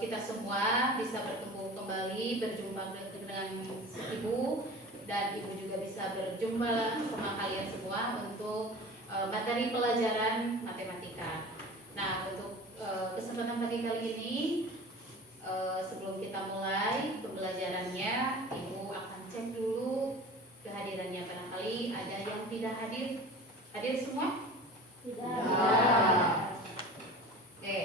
kita semua bisa bertemu kembali, berjumpa dengan Ibu, dan Ibu juga bisa berjumpa sama kalian semua untuk materi pelajaran matematika. Nah, untuk kesempatan pagi kali ini, sebelum kita mulai pembelajarannya, Ibu akan cek dulu kehadirannya. Barangkali ada yang tidak hadir. Hadir semua? Tidak. Oke,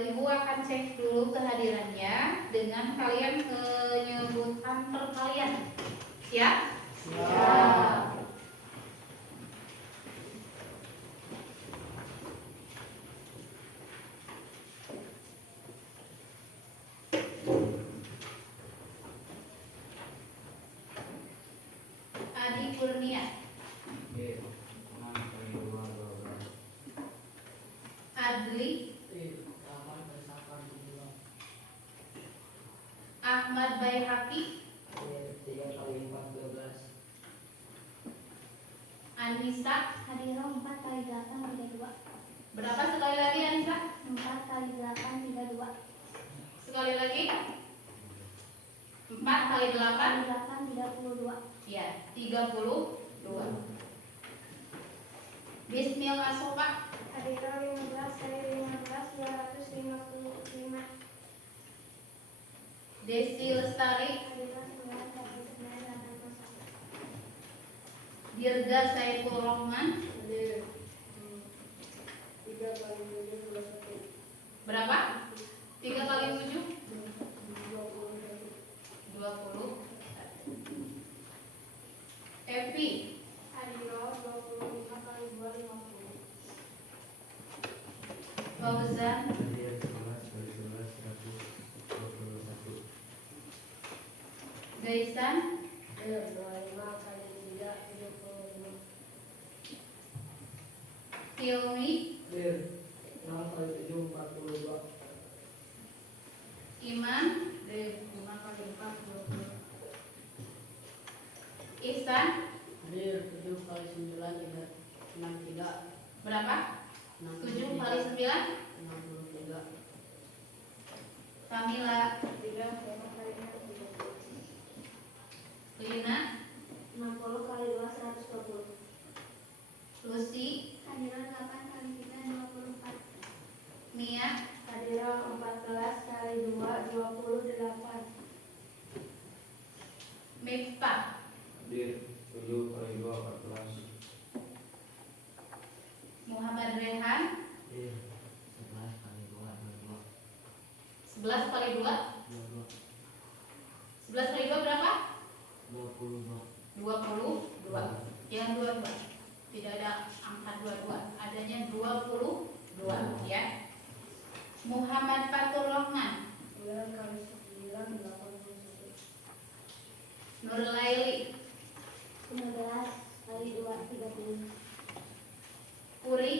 Ibu akan cek dulu kehadirannya dengan kalian menyebutan perkalian. Siap? Siap. Adi Kurnia. Adli. Ahmad Baihaqi. 3 kali 4 12. Anissa. Hadira 4 kali 8 32. Berapa sekali lagi Anissa? 4 kali 8 32. Sekali lagi. 4 kali 8. 8 32. Ya, 32. Bismil Asoka. Hadira 15 kali 15 255. Desi Lestari. Hadira 9 kali 9 81. Dirga Saiful Rahman. 3 kali 7 21. Berapa? 3 kali 7? 20. 20. Evi. Hadira 25 kali 2 50. Fauzan. Gaisan. 25 kali 3 75. Hilmi. 6 kali 7 42. Iman. 5 kali 4 20. Ihsan. 7 kali 9 63. Berapa? 7 kali 9? 63. Kamila. 3 kali 6 30. Lina. 60 kali 2 120. Lucy. Hadira 8 kali 3 24. Mia. Hadira 14 kali 2 28. Mifta. 7 kali 2 14. Muhammad Rehan. 11 kali 2 22. 11 kali 2? 22. 11 kali 2 berapa? 22. 22. Yang 22. Tidak ada angka 22. Adanya 22 ya. Muhammad Fatur Rahman. 9 kali 9 81. Nur Laili. 15 kali 2 30. Puri.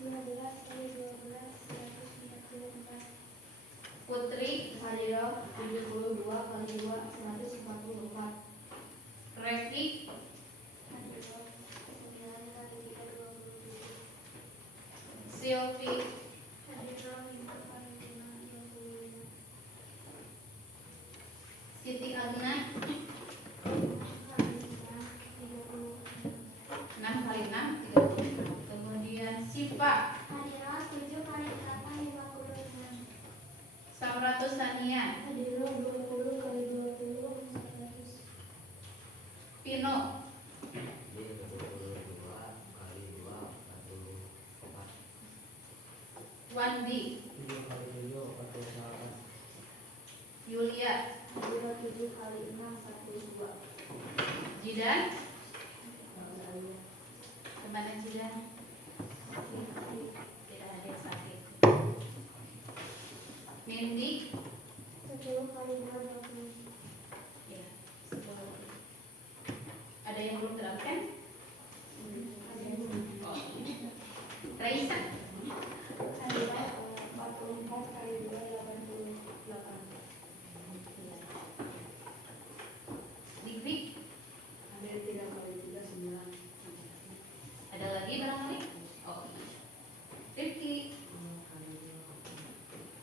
15 kali 12 134. Putri. Hadira 72 kali 2 144. Revi. Hadira 9 kali 3 27. Silvi. Hadira 5 kali 5 25. Siti Agna. 6 kali 6 30. Kemudian Siva. Hadira 7 kali 8 56. Samratus Sania. Hadira 20 kali 20 100. Pino. 22 kali 2 44. Wandi. 7 kali 7 48. Yulia. Hadira 7 kali 6 12. Jidan. Teman Jidan. Tidak hadir sakit. Mindy. 10 kali 2 20. Ya, 10. Ada yang belum terangkan? Oh. Raisa. Hadira 44 kali 2 88. Dikri. Hadira 3 kali 3 9. Ada lagi barangkali? Oh. Rifki.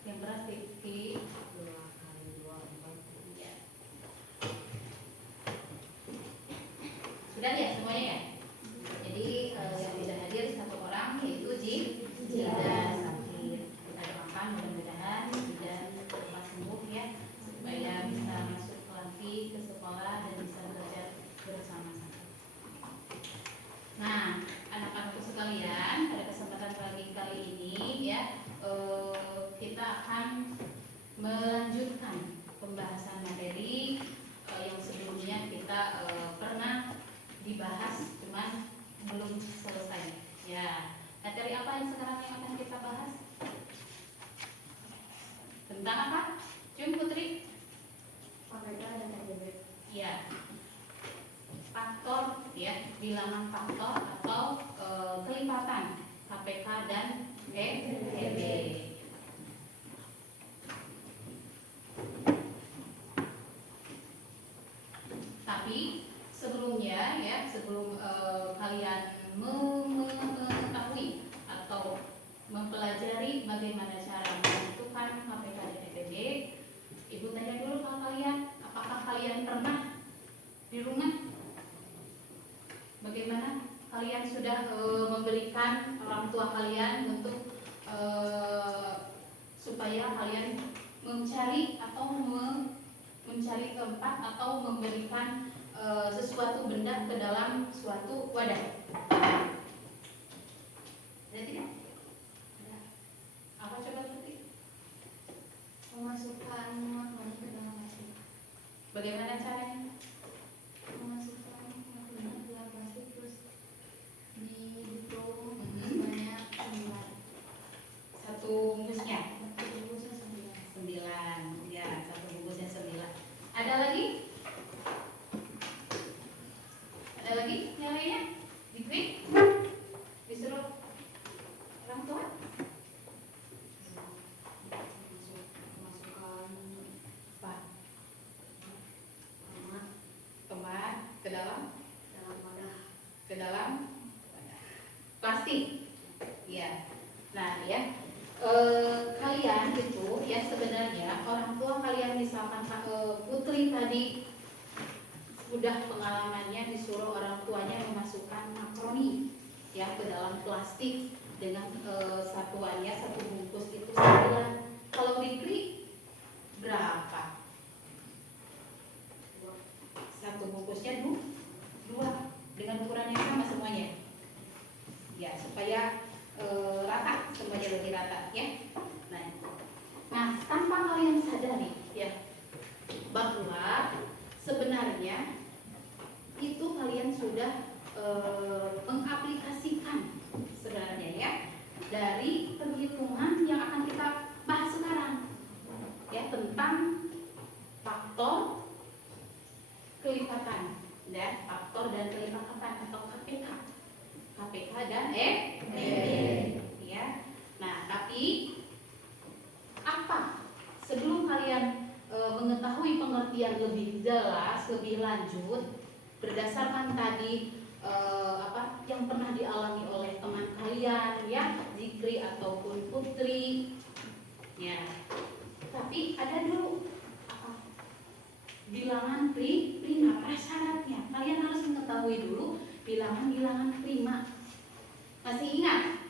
Yang berat Rifki. Sudah lihat semuanya ya? Jadi yang tidak hadir satu orang yaitu Jidan sakit. Kita doakan mudah-mudahan Jidan cepat sembuh ya, supaya bisa masuk lagi ke sekolah dan bisa belajar bersama-sama. Nah, anak-anakku sekalian, pada kesempatan pagi kali ini ya kita akan melanjutkan pembahasan materi yang sebelumnya kita pernah dibahas, cuman belum selesai. Ya, materi apa yang sekarang yang akan kita bahas? Tentang apa? Jum Putri? KPK dan KBB. Ya, faktor ya, bilangan faktor atau kelipatan KPK dan EB. Tapi sebelumnya ya, sebelum kalian mengetahui atau mempelajari bagaimana cara menentukan KPK dan EB, Ibu tanya dulu ke kalian, apakah kalian pernah di rumah? Bagaimana kalian sudah memberikan orang tua kalian untuk supaya kalian mencari atau mencari tempat atau memberikan sesuatu benda ke dalam suatu wadah? Ada tidak? Ada. Apa coba seperti? Memasukkan makanan ke dalam plastik. Bagaimana caranya? Memasukkan makanan ke dalam plastik terus dihitung Mhm. sebanyak 9. Satu bungkusnya Satu bungkusnya 9. 9, ya, satu bungkusnya 9. Ada lagi? Ada lagi yang lainnya? Diklik? Disuruh orang tua? Memasukkan Apa? tomat Tomat ke dalam wadah. plastik. Ya. Nah, ya. Kalian itu ya sebenarnya orang tua kalian, misalkan Putri tadi sudah pengalamannya disuruh orang tuanya memasukkan makaroni ya ke dalam plastik dengan satuannya satu bungkus itu 9. Kalau Dikri berapa? Satu bungkusnya 2 dengan ukuran yang sama semuanya. Ya, supaya rata, semuanya lebih rata ya. Nah, tanpa kalian sadari ya bahwa sebenarnya itu kalian sudah mengaplikasikan sebenarnya ya dari perhitungan yang akan kita bahas sekarang ya, tentang faktor kelipatan ya, faktor dan kelipatan atau KPK dan EB ya. Nah, tapi apa sebelum kalian mengetahui pengertian lebih jelas, lebih lanjut berdasarkan tadi apa yang pernah dialami oleh teman kalian ya, Zikri ataupun Putri ya. Tapi ada dulu apa? Bilangan prima, prasyaratnya. Kalian harus mengetahui dulu bilangan prima. Masih ingat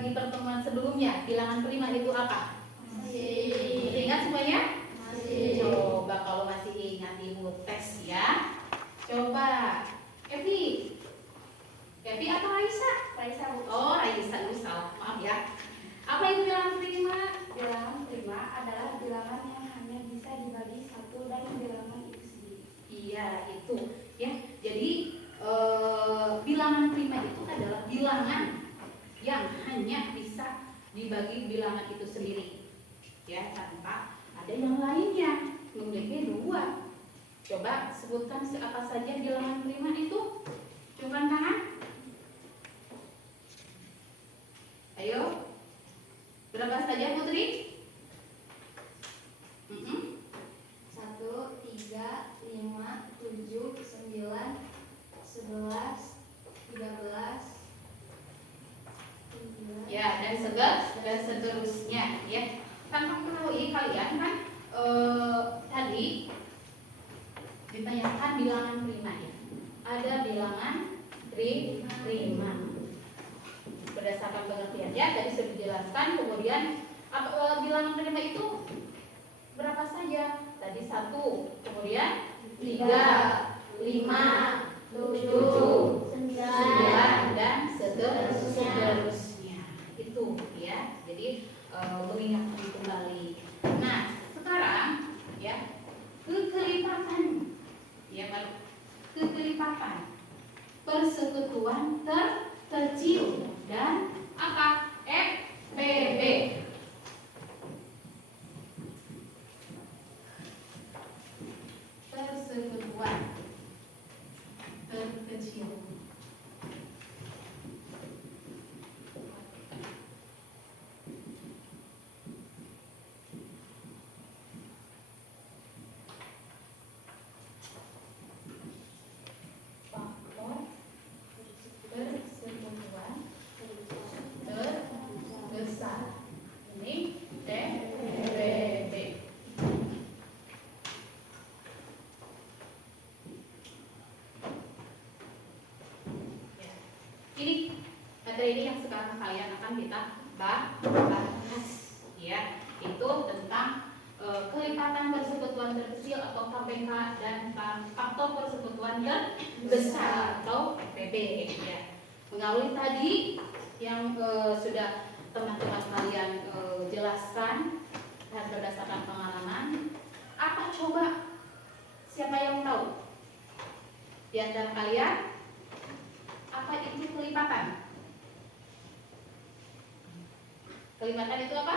di pertemuan sebelumnya bilangan prima itu apa? Masih ingat semuanya? Masih. Coba kalau masih ingat Ibu tes ya. Coba Evi atau Raisa? Raisa. Oh, Raisa, lu salah, maaf ya. Apa itu bilangan prima? Bilangan prima adalah bilangan yang hanya bisa dibagi satu dari bilangan itu sendiri. Iya, itu ya. Jadi bilangan prima itu adalah bilangan yang hanya bisa dibagi bilangan itu sendiri ya, tanpa ada yang lainnya, memiliki 2. Coba sebutkan apa saja bilangan prima itu. Coba tangan. Ayo. Berapa saja Putri? 1, 3, 5, 7, 9, 11, 13, Ya, dan seterusnya ya. Kan mengetahui kalian kan tadi ditanyakan bilangan prima ya. Ada sudah dijelaskan. Kemudian bilangan prima itu berapa saja? Tadi 1, kemudian 3, 5, 7, 9 dan seterusnya. Itu ya. Jadi mengingat kembali. Nah, sekarang ya kekelipatan. Ya, kekelipatan persekutuan terkecil dan apa? FPB. Persekutuan terkecil. Faktor persekutuan terbesar. Ini FPB. Ini materi ini yang sekarang kalian akan kita bahas ya, itu tentang kelipatan persekutuan terkecil atau KPK dan faktor persekutuan terbesar atau FPB ya. Mengawali tadi yang sudah teman-teman kalian jelaskan dan berdasarkan pengalaman, apa coba? Siapa yang tahu? Di antara kalian apa itu kelipatan? Kelipatan itu apa?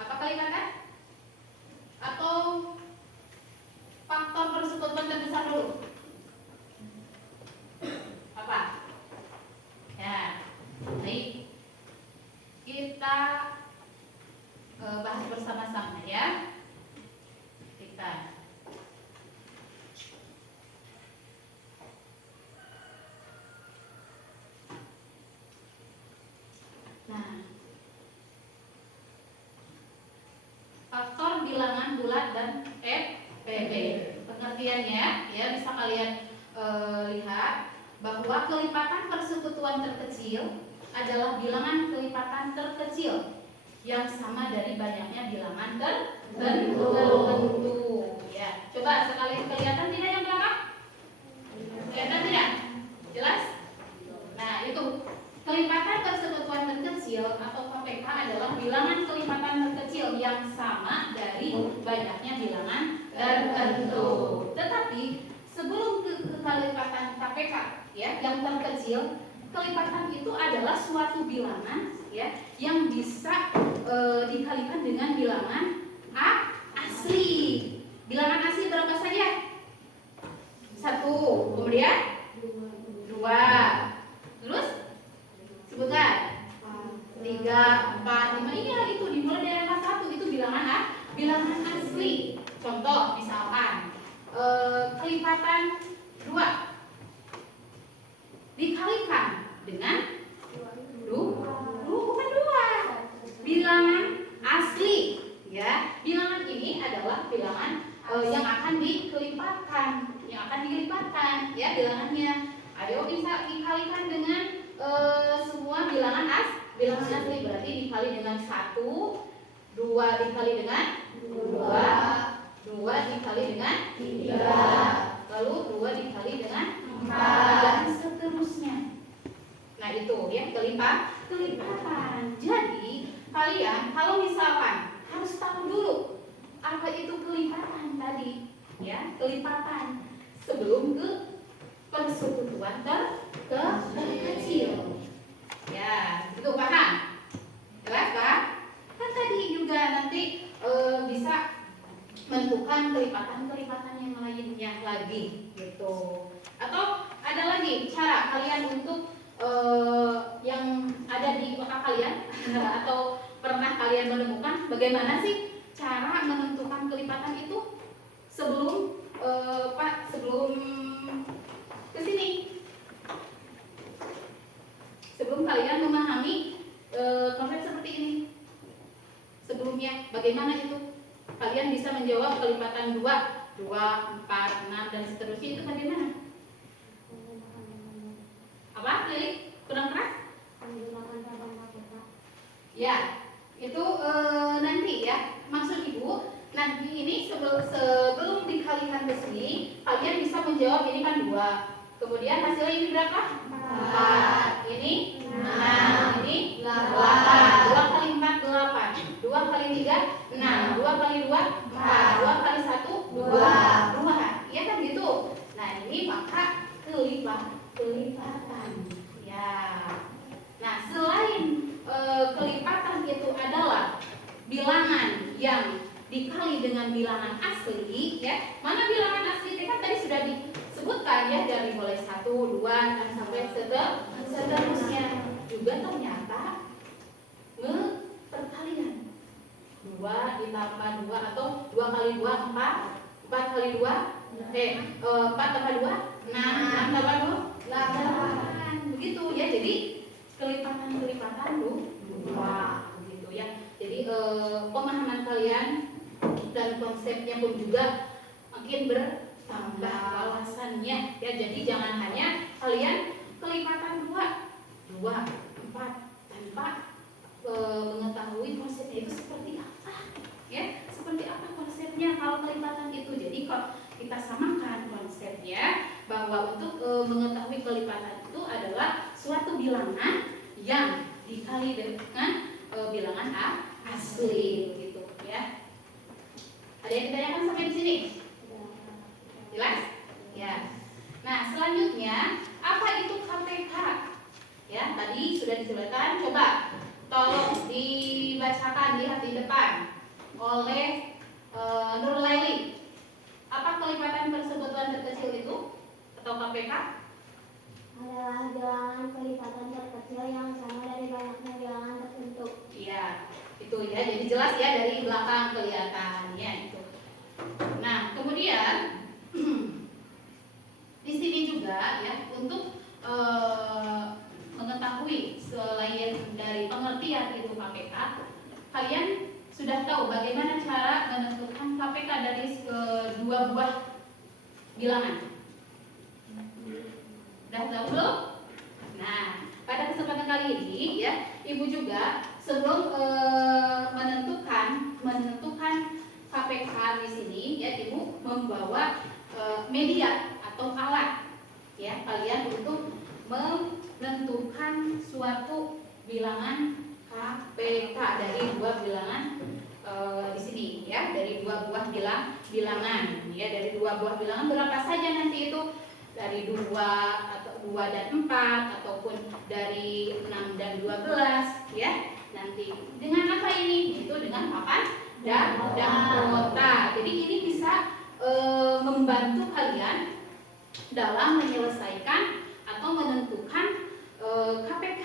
Apa kelipatan? Atau faktor persekutuan terbesar dulu? Apa? Ya, baik. Kita bahas bersama-sama ya. Kita faktor bilangan bulat dan FPB. Pengertiannya ya bisa kalian lihat bahwa kelipatan persekutuan terkecil adalah bilangan kelipatan terkecil yang sama dari banyaknya bilangan tertentu. Ya, coba sekali kelihatan tidak yang belakang? Kelihatan tidak? Jelas? Nah, itu kelipatan persekutuan terkecil atau KPK adalah bilangan kelipatan terkecil yang sama dari banyaknya bilangan tertentu. Tetapi sebelum ke kelipatan KPK ya yang terkecil, kelipatan itu adalah suatu bilangan ya yang bisa dikalikan dengan bilangan asli. Bilangan asli berapa saja? 1, kemudian 2, terus sebutkan 3, 4, 5. Iya, itu dimulai dari angka 1, itu bilangan asli. Contoh misalkan kelipatan 2 dikalikan dengan 2, bilangan asli ya. Bilangan ini adalah bilangan yang akan dikelipatkan ya bilangannya. Ayo bisa dikalikan dengan semua bilangan asli, berarti dikali dengan 1, 2 dikali dengan 2 dikali dengan 3, lalu 2 dikali dengan 4 dan seterusnya. Nah itu ya kelipatan. Jadi kalian kalau misalkan harus tahu dulu apa itu kelipatan tadi ya, kelipatan sebelum ke persekutuan terkecil. Ya, itu paham? Jelas kan? Kan tadi juga nanti bisa menentukan kelipatan-kelipatan yang lainnya lagi gitu. Atau ada lagi cara kalian untuk yang ada di otak kalian atau pernah kalian menemukan bagaimana sih cara menentukan kelipatan itu sebelum sebelum kesini, sebelum kalian memahami konsep seperti ini. Sebelumnya bagaimana itu kalian bisa menjawab kelipatan 2, 4, 6 dan seterusnya itu bagaimana? Apa? Lili? Kurang keras? menggunakan papan KPK? Ya, itu nanti ya. Maksud Ibu, nanti ini sebelum dikalikan ke sini, kalian bisa menjawab ini kan 2. Kemudian hasilnya ini berapa? 4. Ini 6. Ini 8. 2 kali 4 8. 2 kali 3 6. 2 kali 2 4. 2 kali 1 2. 2. Iya kan gitu. Nah, ini maka kelipatan. Ya. Nah, selain kelipatan itu adalah bilangan yang dikali dengan bilangan asli, ya. Mana bilangan asli itu kan tadi sudah disebutkan ya, dari mulai 1, 2 dan sampai seterusnya. Juga ternyata perkalian 2 ditambah 2 atau 2 kali 2 4, 4 kali 2 4 tambah 2 6, 6 tambah 2 8. Begitu ya. Jadi kelipatan dua gitu ya. Jadi pemahaman kalian dan konsepnya pun juga makin bertambah wawasannya ya. Jadi jangan hanya kalian kelipatan 2 4 tanpa mengetahui konsepnya itu seperti apa ya, seperti apa konsepnya kalau kelipatan itu. Jadi kalau kita samakan konsepnya bahwa untuk mengetahui kelipatan itu adalah suatu bilangan yang dikali dengan bilangan asli gitu ya. Ada yang ditanyakan sampai di sini? Jelas? Ya. Nah, selanjutnya apa itu KPK? Ya, tadi sudah disebutkan. Coba tolong dibacakan, lihat di depan oleh Nur Laili. Apa kelipatan persekutuan terkecil itu atau KPK? Adalah bilangan kelipatan terkecil yang sama dari banyaknya bilangan tertentu. Iya, itu ya. Jadi jelas ya, dari belakang kelihatannya itu. Nah, kemudian di sini juga ya, untuk mengetahui selain dari pengertian itu KPK, kalian sudah tahu bagaimana cara menentukan KPK dari dua buah bilangan? Sudah tahu belum? Nah, pada kesempatan kali ini ya, Ibu juga sebelum menentukan KPK di sini ya, Ibu membawa media atau alat ya kalian untuk menentukan suatu bilangan KPK dari dua bilangan di sini ya, dari dua buah bilangan ya, dari dua buah bilangan berapa saja nanti itu, dari 2 atau 2 dan 4 ataupun dari 6 dan 12 ya. Nanti dengan apa ini? Itu dengan papan dan kota. Jadi ini bisa membantu kalian dalam menyelesaikan atau menentukan KPK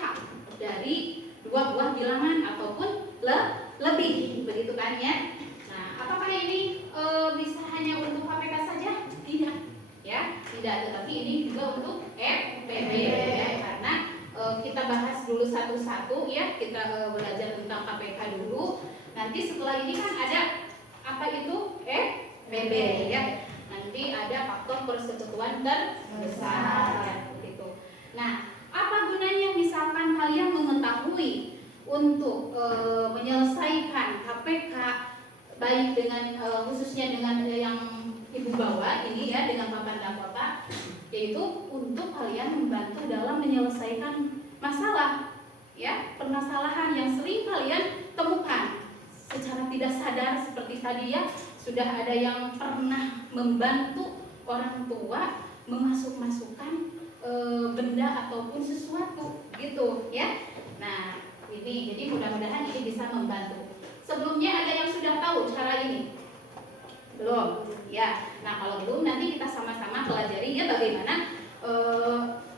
dari dua buah bilangan ataupun lebih, begitu kan ya. Nah, apakah ini bisa hanya untuk KPK saja? Tidak ya, tidak, tetapi ini juga untuk FPB ya, karena kita bahas dulu satu-satu ya, kita belajar tentang KPK dulu. Nanti setelah ini kan ada apa itu FPB ya, nanti ada faktor persekutuan terbesar ya, begitu. Nah, apa gunanya misalkan kalian mengetahui untuk menyelesaikan KPK baik dengan khususnya dengan yang Ibu bawa ini ya, dengan papan dakota, yaitu untuk kalian membantu dalam menyelesaikan masalah ya, permasalahan yang sering kalian temukan secara tidak sadar. Seperti tadi ya, sudah ada yang pernah membantu orang tua memasukkan benda ataupun sesuatu gitu ya. Nah, ini jadi mudah-mudahan ini bisa membantu. Sebelumnya ada yang sudah tahu cara ini? Belum? Ya. Nah, kalau belum nanti kita sama-sama pelajari ya bagaimana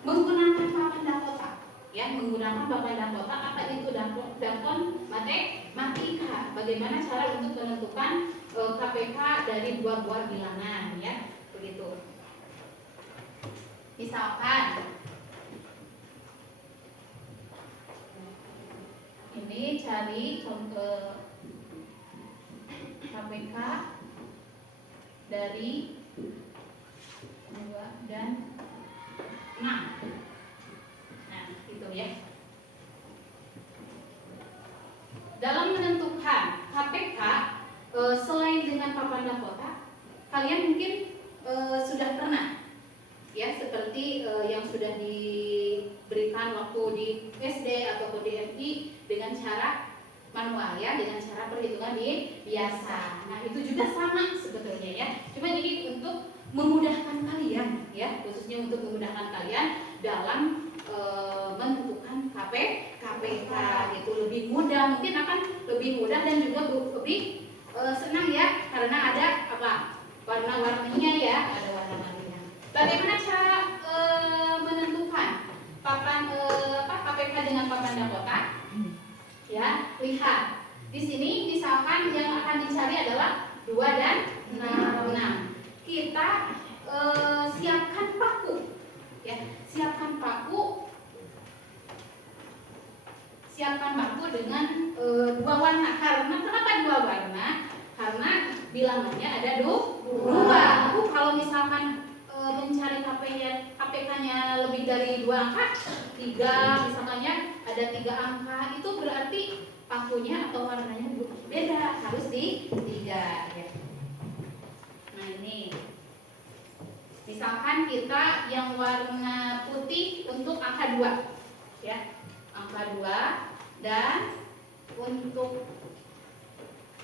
menggunakan papan dakota. Ya, menggunakan papan dakota. Apa itu dakon matematika? Bagaimana cara untuk menentukan KPK dari dua buah bilangan ya, begitu. Misalkan ini cari contoh KPK dari 2 dan 6. Nah, gitu ya. dalam menentukan KPK, selain dengan papan Dakota, kalian mungkin sudah pernah ya seperti yang sudah diberikan waktu di SD atau di MI dengan cara manual ya, dengan cara perhitungan biasa. Nah itu juga sama sebetulnya ya. Cuma jadi untuk memudahkan kalian ya, khususnya untuk memudahkan kalian dalam menentukan KPK gitu, lebih mudah, mungkin akan lebih mudah dan juga lebih senang ya, karena ada apa warna-warninya ya, ada warna-warninya. Bagaimana cara menentukan papan KPK dengan papan Dakota? Ya, lihat di sini misalkan yang akan dicari adalah 2 dan 6. Kita siapkan paku ya, siapkan paku dengan 2 warna. Karena kenapa 2 warna? Karena bilangannya ada 2. Kalau misalkan mencari KPK-nya lebih dari 2 angka, 3 misalkannya ada 3 angka, itu berarti pakunya atau warnanya beda, harus di 3 ya. Nah ini misalkan kita yang warna putih untuk angka 2 ya, angka 2, dan untuk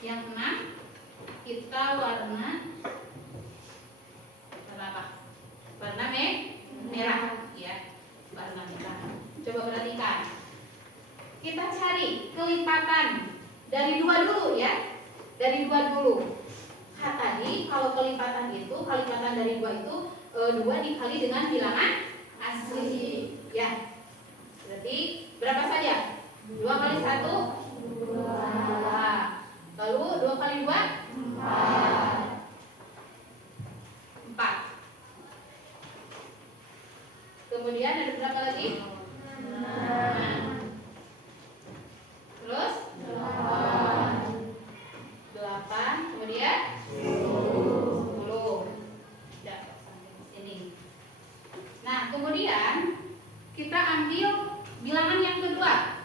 yang 6 kita warna apa? Warna merah ya, warna merah. Coba perhatikan, kita cari kelipatan dari 2 dulu ya, dari 2 dulu. Tadi kalau kelipatan dari 2 itu 2 dikali dengan bilangan asli ya, berarti berapa saja? 2 kali 1 2, lalu 2 kali 2 4. Kemudian ada berapa lagi? 6. Terus 8. Kemudian 10. Sudah sampai di sini. Nah, kemudian kita ambil bilangan yang kedua.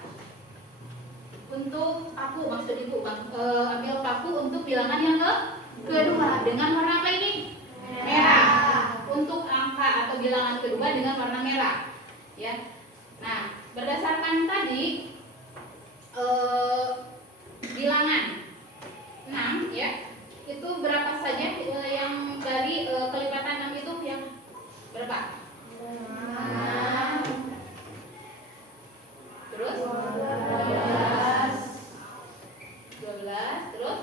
Untuk paku, maksud ibu, ambil paku untuk bilangan yang kedua dengan warna apa ini? Merah. Untuk angka atau bilangan kedua dengan warna merah ya. Nah, berdasarkan tadi bilangan 6 ya, itu berapa saja yang dari kelipatan 6 itu yang berapa? 6. Terus 12, terus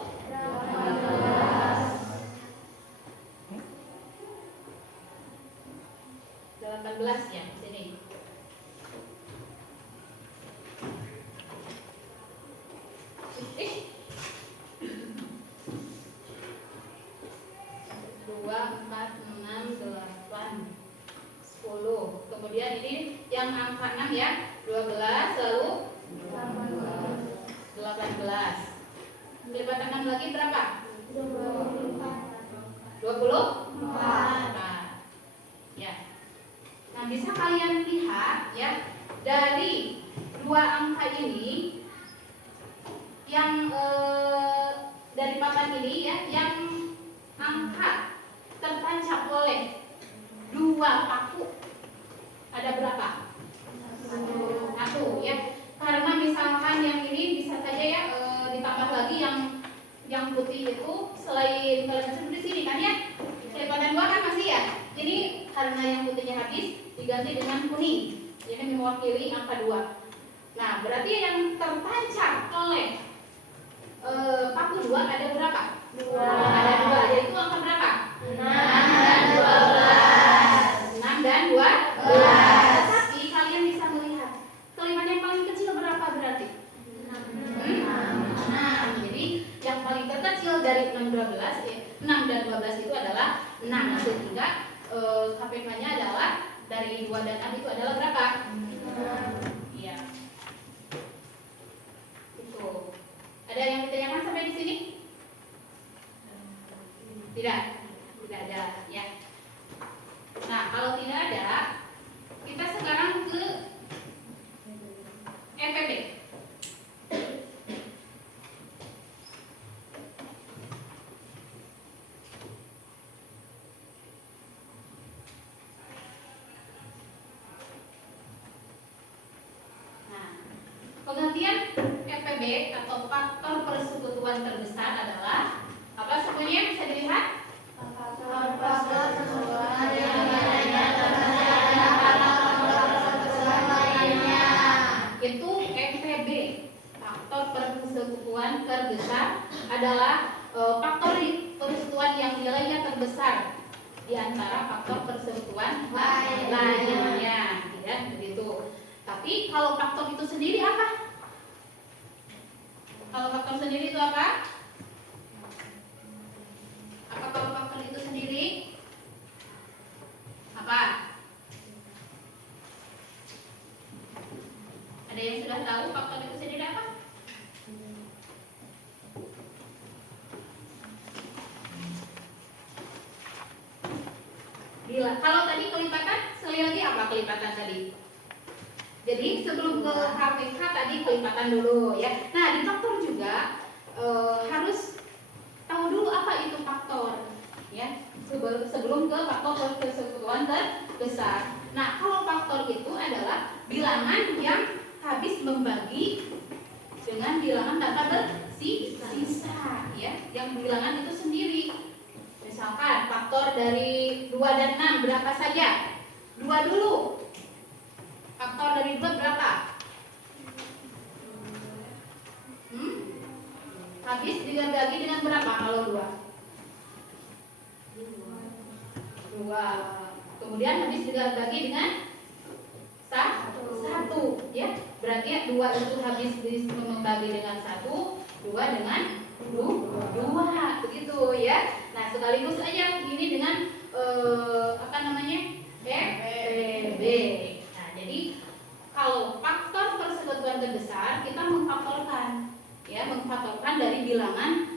18 ya di sini. Dua, 4, 6, 8, 10. Kemudian ini yang angka 6 ya, 12, lalu 18. Kelipatan 6 lagi berapa? 24. Ya. Nah, bisa kalian lihat ya, dari 2 angka ini yang dari papan ini ya, yang angka tertancap oleh 2 paku ada berapa? 1 ya. Karena misalkan yang ini bisa saja ya ditambah lagi yang putih itu, selain kalian seperti sini kan ya, kelipatan 2 kan masih ya. Jadi karena yang putihnya habis diganti dengan kuning. Ini mewakili angka 2. Nah, berarti yang tertancap oleh paku 2 ada berapa? 2. Ada 2, yaitu angka berapa? 6 dan 12. 6 dan 12. Tapi kalian bisa melihat kelipatan yang paling kecil berapa berarti? 6. Jadi yang paling terkecil dari 6 dan 12 itu adalah 6. Sehingga KPK-nya adalah dari 2 dan 6 itu adalah berapa? Iya. Itu. Ada yang ditanyakan sampai di sini? Tidak. Tidak ada ya. Nah, kalau tidak ada, kita sekarang ke EPP. atau faktor persekutuan terbesar adalah apa sebenarnya bisa dilihat? Faktor persekutuan yang adanya Itu FPB. Faktor persekutuan terbesar adalah faktor persekutuan yang nilainya terbesar di antara faktor persekutuan lainnya, ya begitu. Tapi kalau faktor itu sendiri apa? Kalau faktor sendiri itu apa? Apa kalau faktor itu sendiri? Apa? Ada yang sudah tahu faktor itu sendiri apa? Bila kalau tadi kelipatan, sekali lagi apa kelipatan tadi? Jadi sebelum ke HPK tadi kelipatan dulu ya. Nah di faktor juga harus tahu dulu apa itu faktor ya sebelum ke faktor persekutuan terbesar. Nah kalau faktor itu adalah bilangan yang habis membagi dengan bilangan data bersisa ya, yang bilangan itu sendiri. Misalkan faktor dari 2 dan 6 berapa saja? 2 dulu. Faktor dari 2 berapa? Habis dibagi dengan berapa kalau 2? 2. Kemudian habis dibagi dengan 1 ya. Berarti 2 itu habis membagi dengan 1, 2 dengan 2 begitu ya. Nah sekaligus aja ini dengan apa namanya FPB. Nah jadi kalau faktor persekutuan terbesar kita mengfaktorkan ya, mengfaktorkan dari bilangan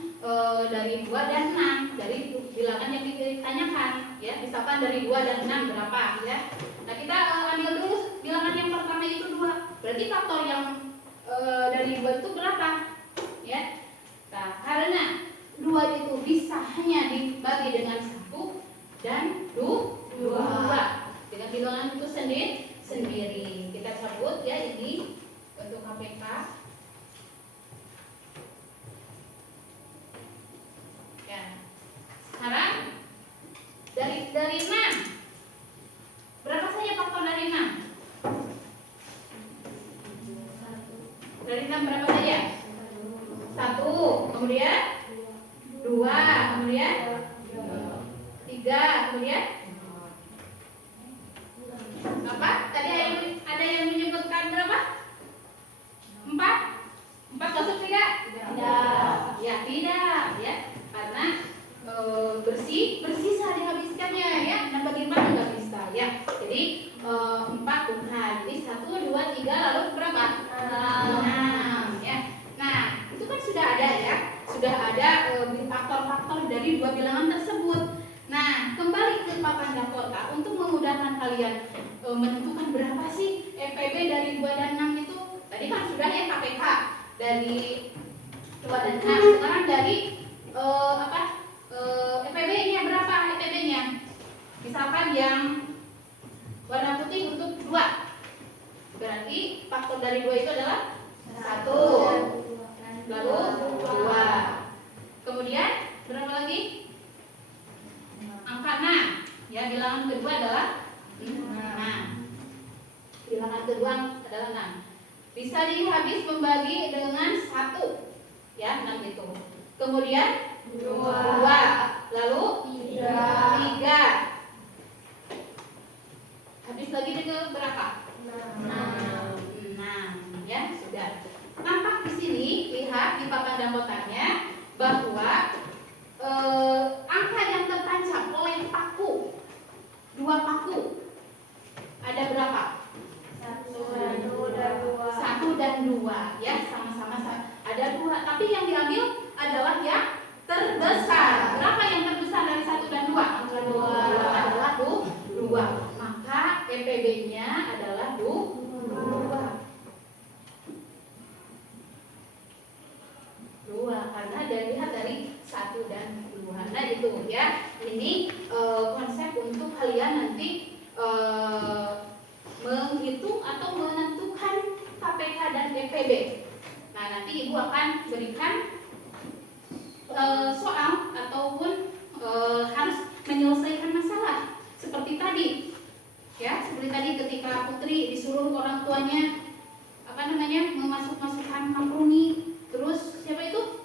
dari 2 dan 6 dari bilangan yang ditanyakan ya. Misalkan dari 2 dan 6 berapa ya. Nah kita ambil dulu bilangan yang pertama itu 2. Berarti faktor yang dari 2 itu berapa ya. Nah karena 2 itu bisa hanya dibagi dengan 1 dan 2 dengan bilangan itu sendiri. Kita cabut ya ini untuk HPK. Ya. Sekarang dari 6 berapa saja faktor dari 6? Dari 6 berapa saja? 1, kemudian 2, kemudian 3, kemudian apa? Tadi ada yang menyebutkan berapa? 4? 4 masuk tidak? Tidak. Ya tidak ya, karena bersisa dihabiskannya ya. Nah bagaimana nggak bisa ya? Jadi 4 bukan. Jadi 1, 2, 3 lalu berapa? 6 ya. Nah itu kan sudah ada ya, sudah ada faktor-faktor dari 2 bilangan tersebut. Nah kembali ke papan Dakota untuk memudahkan kalian menentukan berapa sih FPB dari 2 dan 6 itu. Tadi kan sudah ya KPK dari 2 dan 6. Sekarang dari FPB-nya berapa FPB-nya? Misalkan yang warna putih untuk 2. Berarti faktor dari 2 itu adalah 1, lalu 2. Kemudian berapa lagi? Angka 6. Ya, bilangan kedua adalah 6. Bilangan kedua adalah 6. Bisa habis membagi dengan 1. Ya, 6 itu. Kemudian 2. Lalu 3. Habis lagi dengan berapa? 6. Ya, sudah. Nampak di sini, lihat di papan Dakotanya bahwa angka yang tertancap oleh paku, 2 paku, ada berapa? 1 dan 2 ya, sama-sama ada 2. Tapi yang diambil adalah yang terbesar. Berapa yang terbesar dari 1 dan 2? Angka 2 adalah 2. Maka FPB-nya adalah 2. Karena dilihat dari 1 dan 2. Nah itu ya, ini konsep untuk kalian nanti menghitung atau menentukan KPK dan FPB. Nah, nanti ibu akan berikan soal ataupun harus menyelesaikan masalah seperti tadi. Ya, seperti tadi ketika Putri disuruh orang tuanya memasukkan makaroni, terus siapa itu?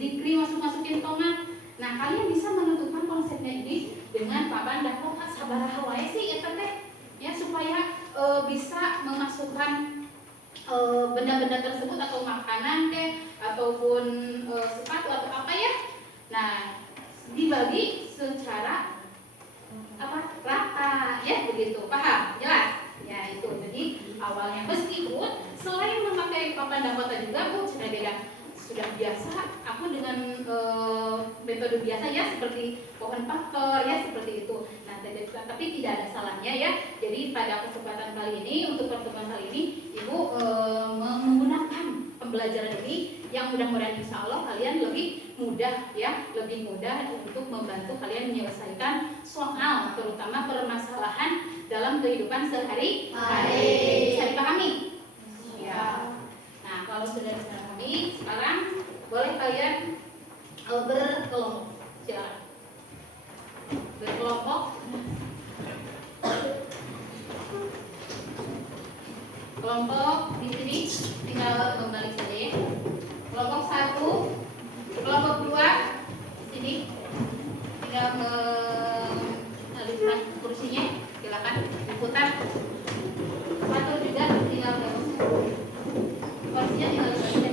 Dikri masukin tomat. Nah, kalian bisa menentukan konsepnya ini dengan papan dapur sabaraha wae sih eta teh. Ya, supaya bisa memasukkan benda-benda tersebut atau makanan ataupun sepatu atau apa ya. Nah, dibagi secara rata ya, begitu. Paham? Jelas? Ya, itu. Jadi awalnya meskipun selain memakai papan dapur juga Bu sudah biasa aku dengan metode biasa ya, seperti pohon faktor ya, seperti itu. Nah, tapi tidak ada salahnya ya. Jadi pada kesempatan kali ini, untuk pertemuan kali ini, Ibu menggunakan pembelajaran ini yang mudah-mudahan insya Allah kalian lebih mudah ya, lebih mudah untuk membantu kalian menyelesaikan soal, terutama permasalahan dalam kehidupan sehari-hari. Bisa dipahami? Ya. Nah, kalau sudah dipahami, sekarang boleh kalian berkelompok. Silakan. Berkelompok. Kelompok di sini tinggal kembali saja ya. Kelompok 1, kelompok 2 di sini tinggal mengalihkan kursinya, silakan diputar. 1 juga tinggal kursinya tinggal digeser.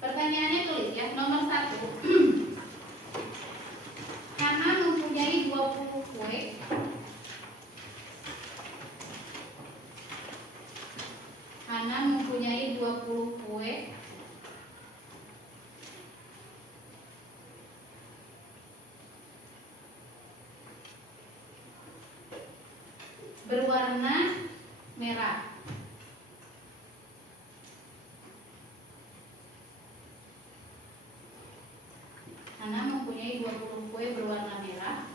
Pertanyaannya tulis ya, nomor 1. Hana mempunyai 20 kue. Hana mempunyai 20 kue. Berwarna merah. Hana mempunyai 20 kue berwarna merah.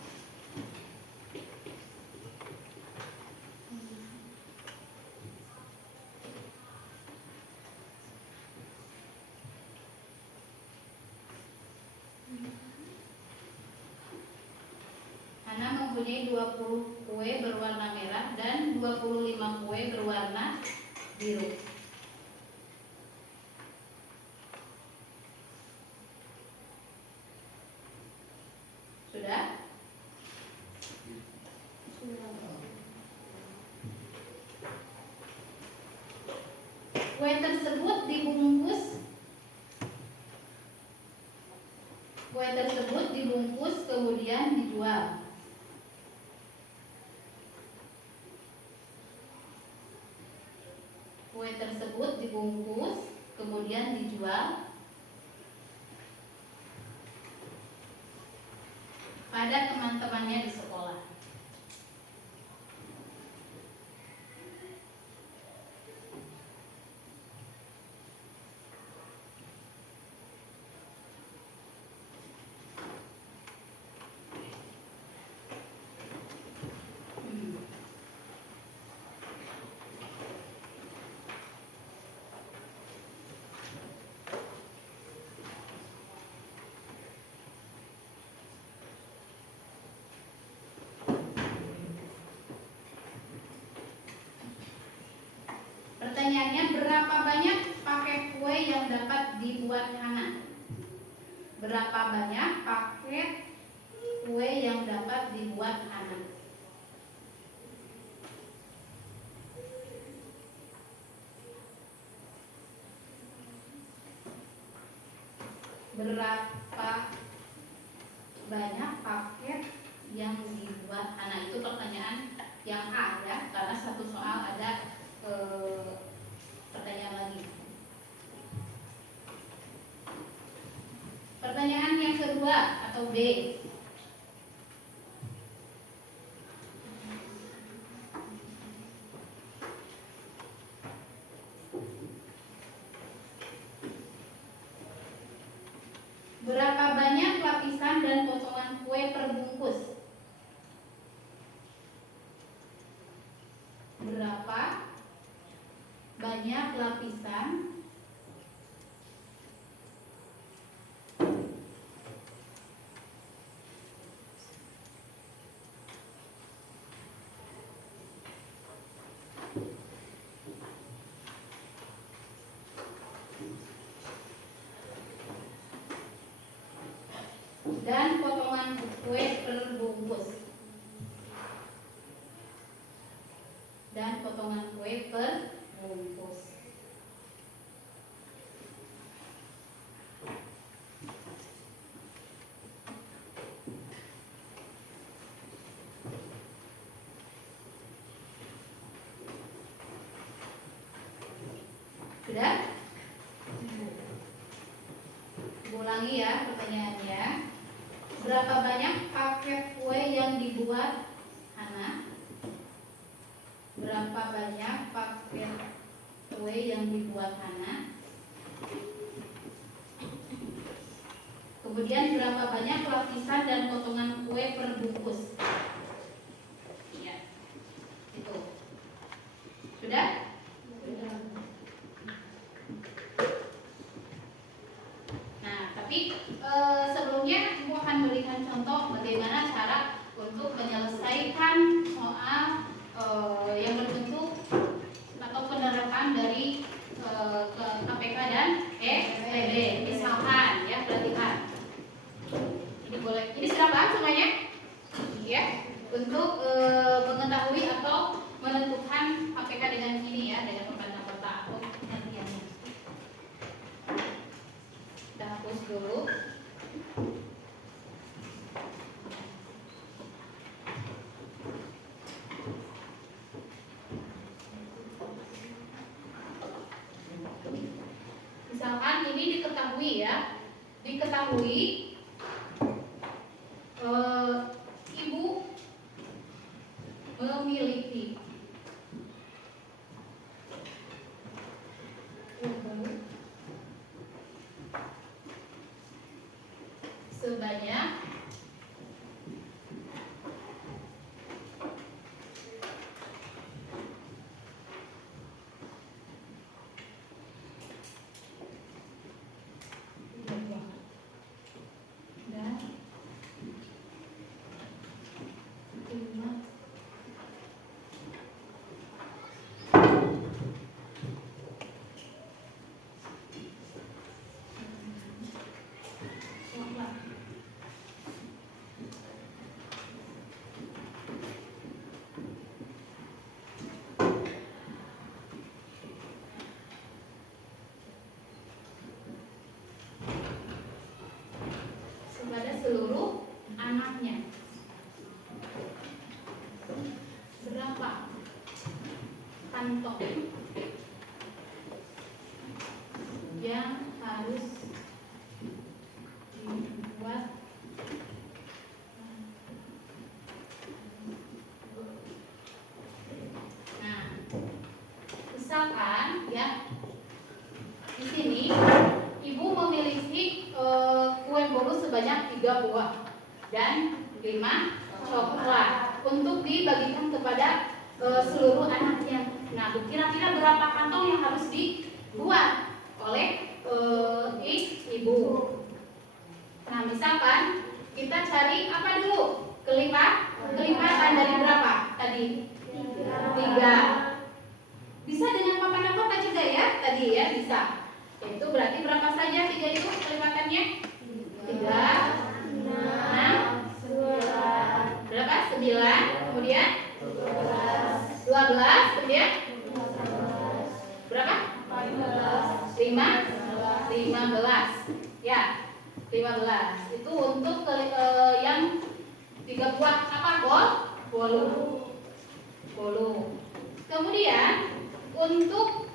Hana mempunyai 20 kue berwarna merah dan 25 kue berwarna biru. Sudah? Kue tersebut dibungkus kemudian dijual. Kue tersebut dibungkus kemudian dijual pada teman-temannya di sekolah. Pertanyaannya, berapa banyak paket kue yang dapat dibuat Hana? Berapa banyak paket kue yang dapat dibuat Hana? Berapa banyak paket yang dibuat Hana? Itu pertanyaan yang A ya, karena satu soal ada pertanyaan lagi. Pertanyaan yang kedua atau B. Berapa banyak lapisan dan potongan kue per bungkus? Berapa banyak lapisan dan potongan kue per bungkus? Dan potongan kue per bungkus. Sudah? Ulangi ya pertanyaannya. Berapa banyak paket kue yang dibuat Hana? Berapa banyak paket kue yang dibuat Hana? Kemudian berapa banyak lapisan dan potongan kue per bungkus? Ya, itu. Sudah? Nah, tapi sebelumnya Ibu akan memberikan contoh bagaimana cara untuk menyelesaikan soal yang berbentuk atau penerapan dari ke KPK dan ETB. Misalkan ya, perhatikan. Ini boleh. Ini sudah paham semuanya? Ya. Untuk mengetahui atau menentukan KPK dengan ini ya, dengan peta-peta atau pengertiannya. Kita hapus dulu. Misalkan ini diketahui ya, diketahui ibu memiliki sebanyak dan 5 kepada seluruh anaknya. Berapa kantong yang harus dibuat? Nah, misalkan ya, di sini ibu memiliki kue bolu sebanyak 3 buah dan 5 coklat untuk dibagikan kepada seluruh anaknya. Nah, kira-kira berapa kantong yang harus dibuat oleh ibu? Nah, misalkan kita cari apa dulu? Kelipatan dari berapa tadi? 3. Bisa dengan papan apa aja berarti berapa saja 3 itu kelipatannya? 3, 6, berapa? 9, kemudian 12, kemudian berapa? 15 ya, 15 itu untuk yang 3 buah apa? Bolu. Kemudian untuk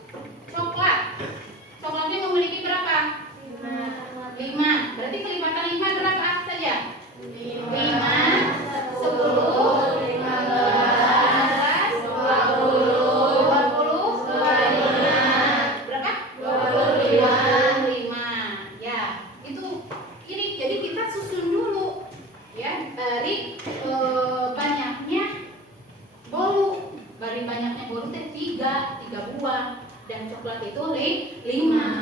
coklatnya memiliki berapa? 5. Berarti kelipatan 5 berapa saja? 5, 10, 15, 20, berapa? 25. Ya, itu ini jadi kita susun dulu ya dari banyaknya bolu. Dari banyaknya bolu itu 3 buah dan coklat itu 5.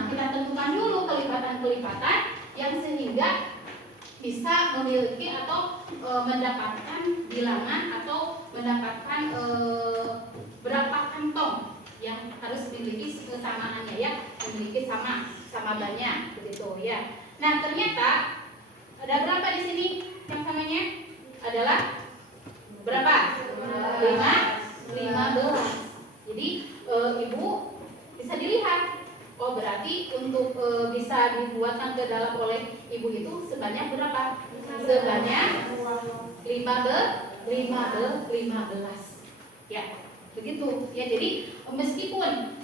Kita tentukan dulu kelipatan-kelipatan yang sehingga bisa memiliki atau mendapatkan bilangan atau mendapatkan berapa kantong yang harus memiliki kesamaannya ya, memiliki sama banyak begitu ya. Nah, ternyata ada berapa di sini yang samanya? Adalah berapa? 15. Jadi Ibu bisa dilihat, oh berarti untuk bisa dibuatkan ke dalam oleh Ibu itu sebanyak berapa? Sebanyak 15 ya, begitu ya. Jadi meskipun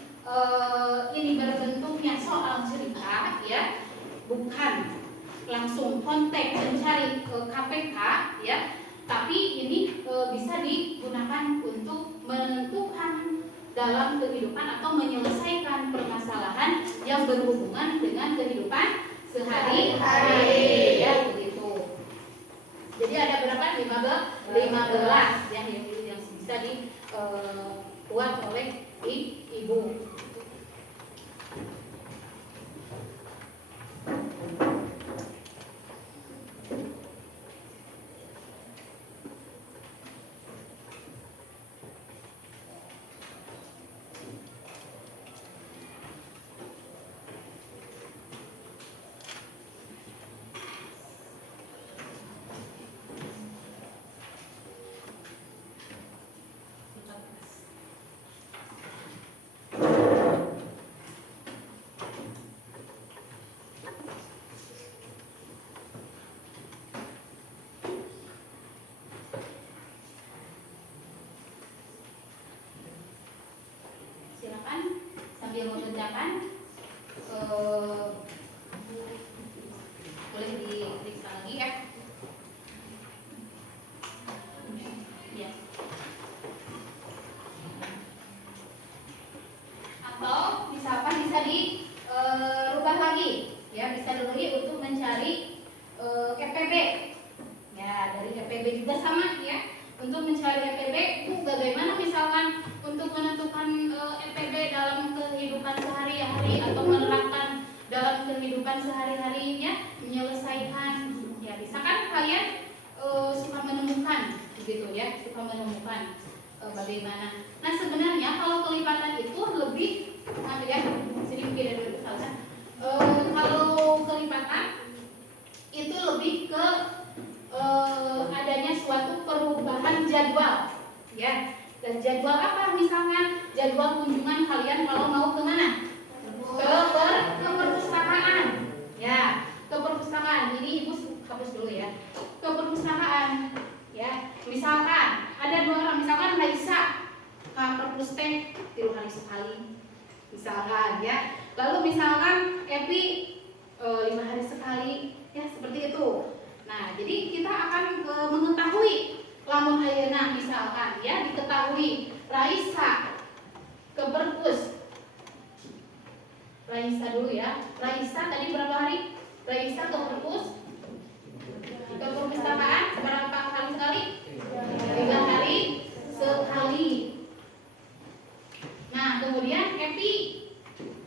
ini berbentuknya soal cerita ya, bukan langsung kontek mencari KPK ya, tapi ini bisa digunakan untuk menentukan dalam kehidupan atau menyelesaikan permasalahan yang berhubungan dengan kehidupan sehari-hari ya, begitu. Jadi ada berapa? 15 yang bisa dibuat oleh Ibu. Silakan sambil mengerjakan boleh diperiksa lagi ya. Ya. Atau misalkan bisa dirubah lagi ya, bisa lagi untuk mencari EPB ya. Dari EPB juga sama ya, untuk mencari EPB itu bagaimana misalkan untuk menentukan EPB dalam kehidupan sehari-hari atau menerapkan dalam kehidupan sehari-harinya, menyelesaikan ya, bisa kan kalian suka menemukan begitu ya, suka menemukan bagaimana. Nah, sebenarnya kalau kelipatan itu lebih ya, sini mungkin ada kesalahan. Kalau kelipatan itu lebih ke adanya suatu perubahan jadwal ya. Dan jadwal apa? Misalkan jadwal kunjungan kalian kalau mau kemana? Ke perpustakaan ya, ke perpustakaan. Ini Ibu hapus dulu ya. Ke perpustakaan ya. Misalkan ada 2 orang, misalkan Raisa ke perpustek 3 hari sekali misalkan ya. Lalu misalkan Epi 5 hari sekali ya, seperti itu. Nah, jadi kita akan mengetahui lamun ayeuna misalkan ya, diketahui Raisa ke perpus. Raisa dulu ya. Raisa tadi berapa hari? Raisa ke perpus, ke perpustakaan berapa kali sekali? 3 hari sekali. Nah, kemudian Epi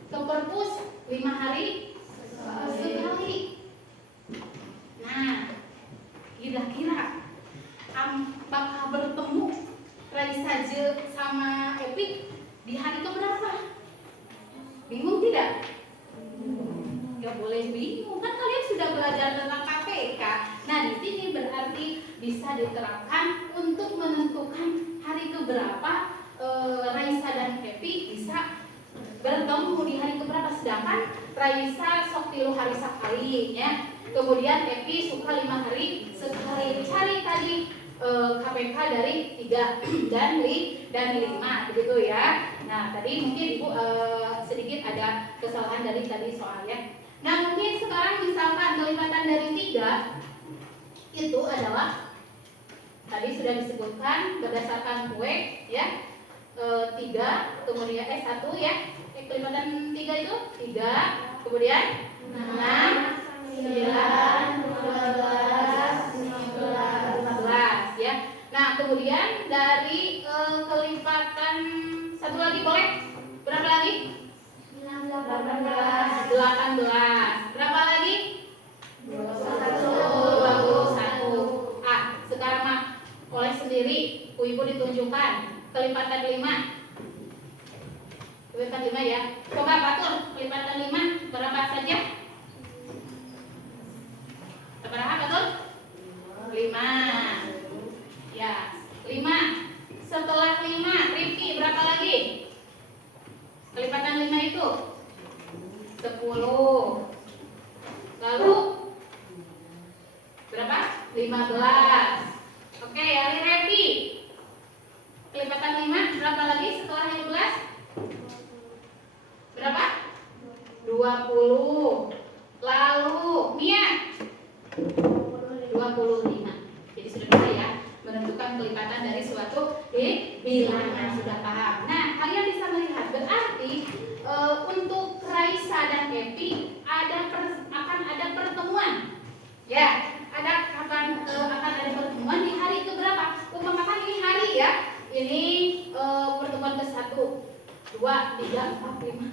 ke perpus 5 hari sekali. Nah, kira-kira bakal bertemu Raisa sama Epi di hari keberapa? Bingung tidak? pelajaran tentang KPK. Nah, di sini berarti bisa diterapkan untuk menentukan hari keberapa Raisa dan Happy bisa bertemu di hari keberapa. Sedangkan Raisa sok 3 hari sekali ya. Kemudian Happy suka 5 hari sekali. Cari tadi KPK dari 3 dan 5 begitu ya. Nah, tadi mungkin Ibu sedikit ada kesalahan dari tadi soalnya. Nah, mungkin sekarang misalkan kelipatan dari 3 itu adalah tadi sudah disebutkan berdasarkan kue ya. 3 kemudian 1 ya. Kelipatan 3 itu 3 kemudian 6 9 12 15 ya. Nah, kemudian dari kelipatan satu lagi boleh? Berapa lagi? 18. Berapa lagi? 21. Sekarang mah oleh sendiri Ibu ditunjukkan kelipatan 5. Kelipatan 5 ya. Coba patur kelipatan 5 berapa saja? Berapa betul? 5. Ya, 5. Setelah 5, Rifki berapa lagi? Kelipatan 5 itu 10. Lalu berapa? 15. Oke, Ali Repi. Kelipatan 5 berapa lagi setelah 15? Berapa? 20. Lalu Mia 25. Jadi sudah bisa ya menentukan kelipatan dari suatu bilangan, sudah paham. Nah, kalian bisa melihat berarti untuk Raisa dan Happy akan ada pertemuan. Ya, akan ada pertemuan di hari keberapa? Umpamakan ini hari ya. Ini pertemuan ke-1, 2, 3, 4, 5.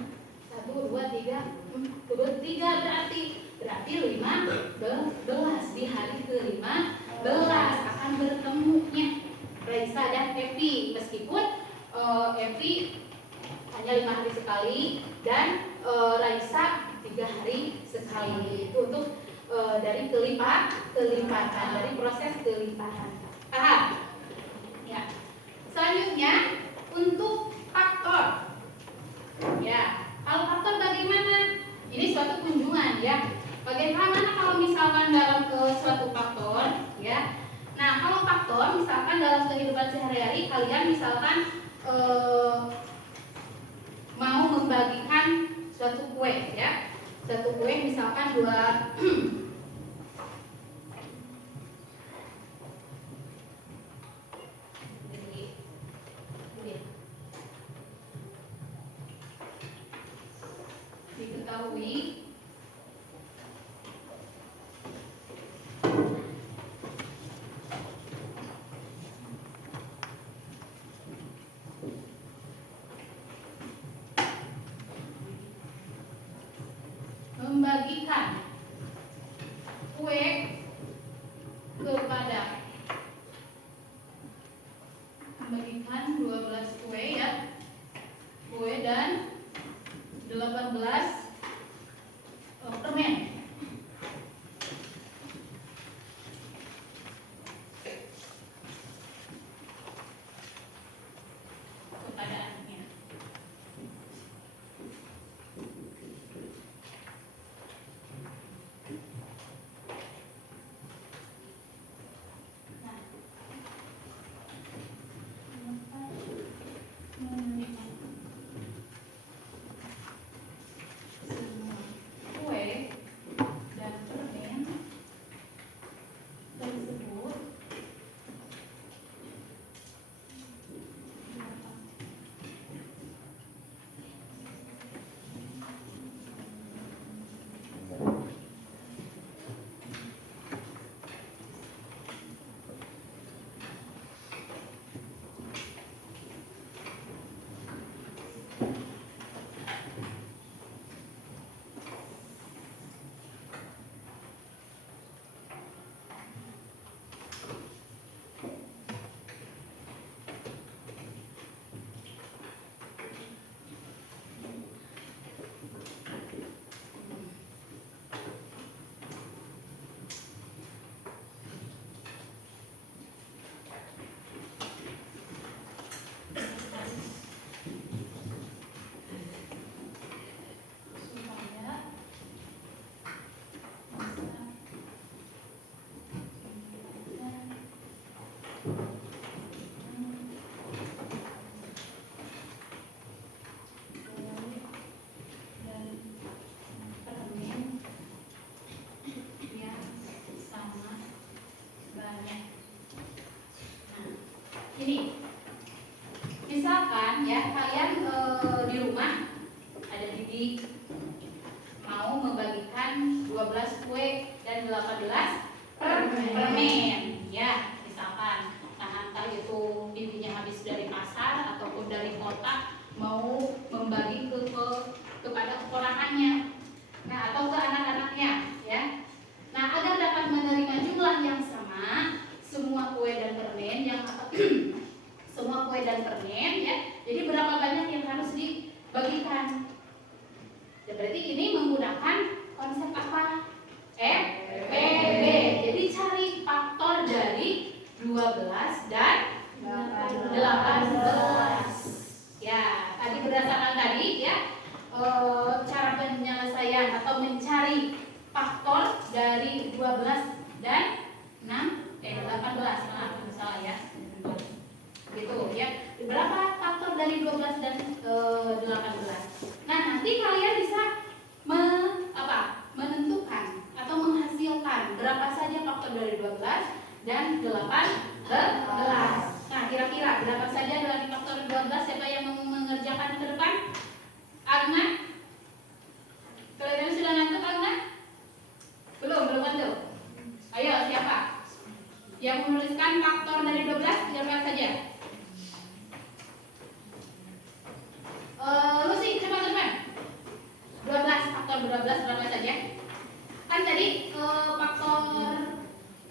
1, 2, 3, 3 berarti 15 di hari ke-15 akan bertemunya Raisa dan Happy, meskipun Happy hanya 5 hari sekali dan Raisa 3 hari sekali. Itu untuk dari kelipatan, dari proses kelipatan. Paham? Ya. Selanjutnya untuk faktor. Ya, kalau faktor bagaimana? Ini suatu kunjungan ya. Bagaimana kalau misalkan dalam suatu faktor ya. Nah, kalau faktor misalkan dalam kehidupan sehari-hari kalian misalkan mau membagikan suatu kue ya. Satu kue misalkan 2 diketahui membagikan kue kepada membagikan 12 kue ya, kue dan 18 permen. Kepada anaknya. Kue di rumah ada Bibi mau membagikan 12 kue dan 18 permen, ya misalkan. Nah, entah itu bibinya habis dari pasar ataupun dari kota mau membagi kepada keponakannya, nah atau ke anak-anaknya, ya. Nah, agar dapat menerima jumlah yang sama, semua kue dan permen yang semua kue dan permen, ya. Jadi berapa banyak yang harus dibagikan? Ya, berarti ini menggunakan konsep apa? FPB. Jadi cari faktor dari 12 dan 18. Ya, tadi berdasarkan tadi, ya, cara penyelesaian atau mencari faktor dari 12 dan 18. Nah, misalnya ya. Gitu ya. Berapa faktor dari 12 dan 18? Nah, nanti kalian bisa menentukan atau menghasilkan berapa saja faktor dari 12 dan 18. Nah, kira-kira berapa saja dari faktor 12? Siapa yang mengerjakan ke depan? Agna? Kalian sudah ngantuk, Agna? Belum ngantuk. Ayo, siapa yang menuliskan faktor dari 12? Berapa saja? Lucy, coba ke depan. 12, faktor 12 berapa saja? Kan tadi faktor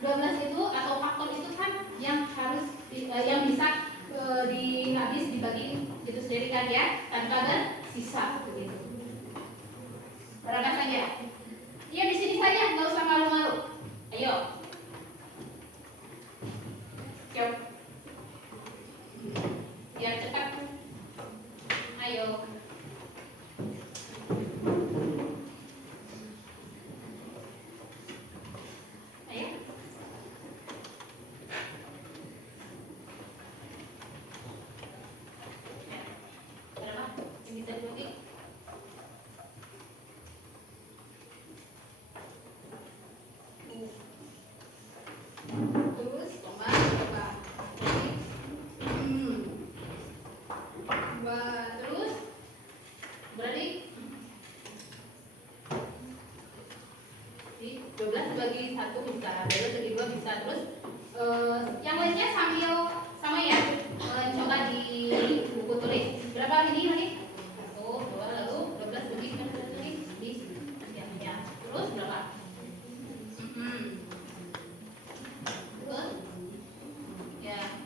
12 itu atau faktor itu kan yang harus yang bisa habis dibagi itu sendiri kan, ya, tanpa bersisa begitu. Berapa saja? Iya, di sini saja, nggak usah malu-malu. Ayo. Siap. Biar cepat. Ayo. Ayo. Berapa? Yang bisa dibuat? Terus, coba. Terus, berarti 12 bagi 1 bisa, 12 bagi 2 bisa. Terus yang lainnya sambil sama ya, coba di buku tulis. Berapa ini hari? 1, 2, lalu 12 bagi 1 di ya. Terus berapa? Terus ya.